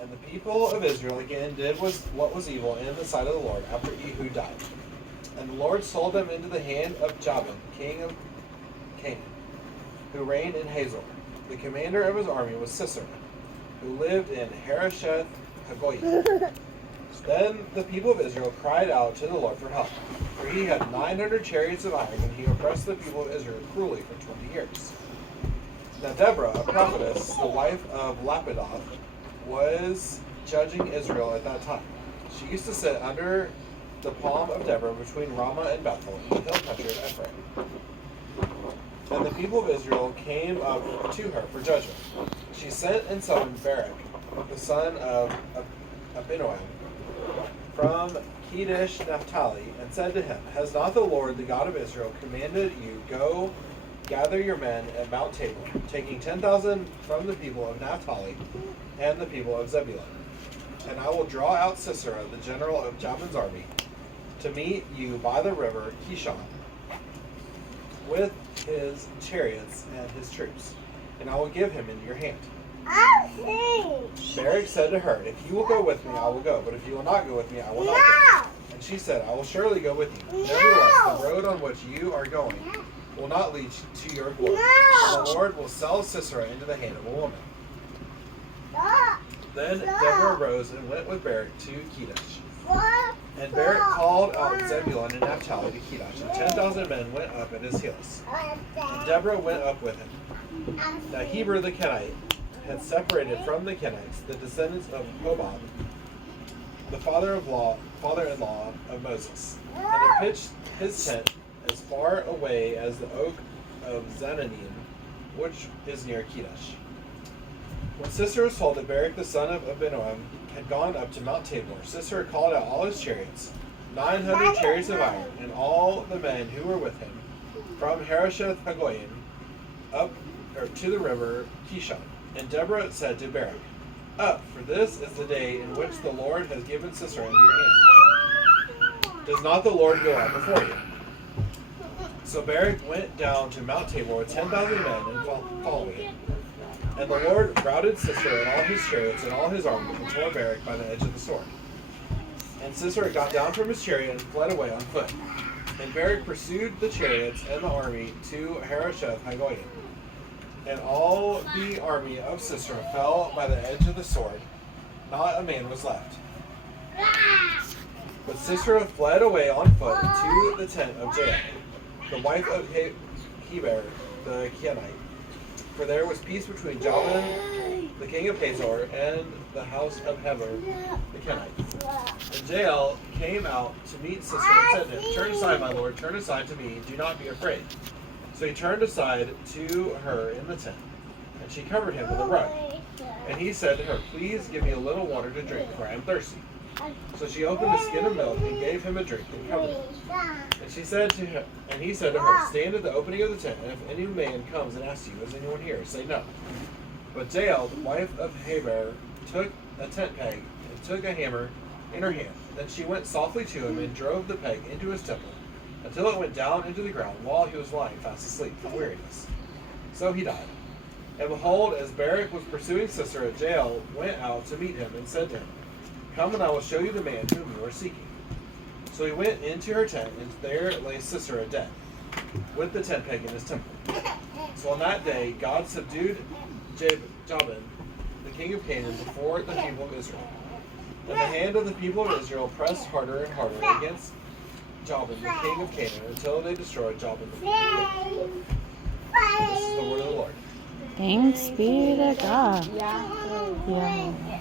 And the people of Israel again did what was evil in the sight of the Lord after Ehud died. And the Lord sold them into the hand of Jabin, king of Canaan, who reigned in Hazor. The commander of his army was Sisera, who lived in Harosheth Hagoyim. Then the people of Israel cried out to the Lord for help, for he had 900 chariots of iron, and he oppressed the people of Israel cruelly for 20 years. Now Deborah, a prophetess, the wife of Lapidoth, was judging Israel at that time. She used to sit under the palm of Deborah between Ramah and Bethel in the hill country of Ephraim. And the people of Israel came up to her for judgment. She sent and summoned Barak, the son of Abinoam, from Kedesh Naphtali, and said to him, Has not the Lord, the God of Israel, commanded you, Go, gather your men at Mount Tabor, taking 10,000 from the people of Naphtali and the people of Zebulun. And I will draw out Sisera, the general of Jabin's army, to meet you by the river Kishon, with his chariots and his troops, and I will give him into your hand. Barak said to her, If you will go with me, I will go, but if you will not go with me, I will not go. And she said, I will surely go with you. Nevertheless, the road on which you are going will not lead to your glory. And the Lord will sell Sisera into the hand of a woman. Then Deborah arose and went with Barak to Kedesh. And Barak called out Zebulun and Naphtali to Kedesh, and 10,000 men went up at his heels. And Deborah went up with him. Now Heber the Kenite had separated from the Kenites, the descendants of Hobab, the father-in-law of Moses, and he pitched his tent as far away as the oak of Zananim, which is near Kedesh. When Sisera was told that Barak the son of Abinoam had gone up to Mount Tabor, Sisera called out all his chariots, 900 chariots of iron, and all the men who were with him, from Harosheth Hagoyim up to the river Kishon. And Deborah said to Barak, Up, for this is the day in which the Lord has given Sisera into your hand. Does not the Lord go out before you? So Barak went down to Mount Tabor with 10,000 men and following him. And the Lord routed Sisera and all his chariots and all his army and tore Barak by the edge of the sword. And Sisera got down from his chariot and fled away on foot. And Barak pursued the chariots and the army to Harosheth Hagoyim. And all the army of Sisera fell by the edge of the sword. Not a man was left. But Sisera fled away on foot to the tent of Jael, the wife of Heber the Kenite. For there was peace between Jabin, the king of Hazor, and the house of Heber the Kenite. And Jael came out to meet Sisera and said to him, Turn aside, my lord, turn aside to me, do not be afraid. So he turned aside to her in the tent, and she covered him with a rug. And he said to her, Please give me a little water to drink, for I am thirsty. So she opened a skin of milk and gave him a drink and covered him. And he said to her, Stand at the opening of the tent, and if any man comes and asks you, Is anyone here? Say no. But Jael, the wife of Heber, took a tent peg and took a hammer in her hand. Then she went softly to him and drove the peg into his temple, until it went down into the ground while he was lying fast asleep from weariness. So he died. And behold, as Barak was pursuing Sisera, Jael went out to meet him and said to him, Come and I will show you the man whom you are seeking. So he went into her tent, and there lay Sisera dead, with the tent peg in his temple. So on that day God subdued Jabin, the king of Canaan, before the people of Israel. And the hand of the people of Israel pressed harder and harder against Jabin, the king of Canaan, until they destroyed Jabin. This is the word of the Lord. Thanks be to God. Yeah.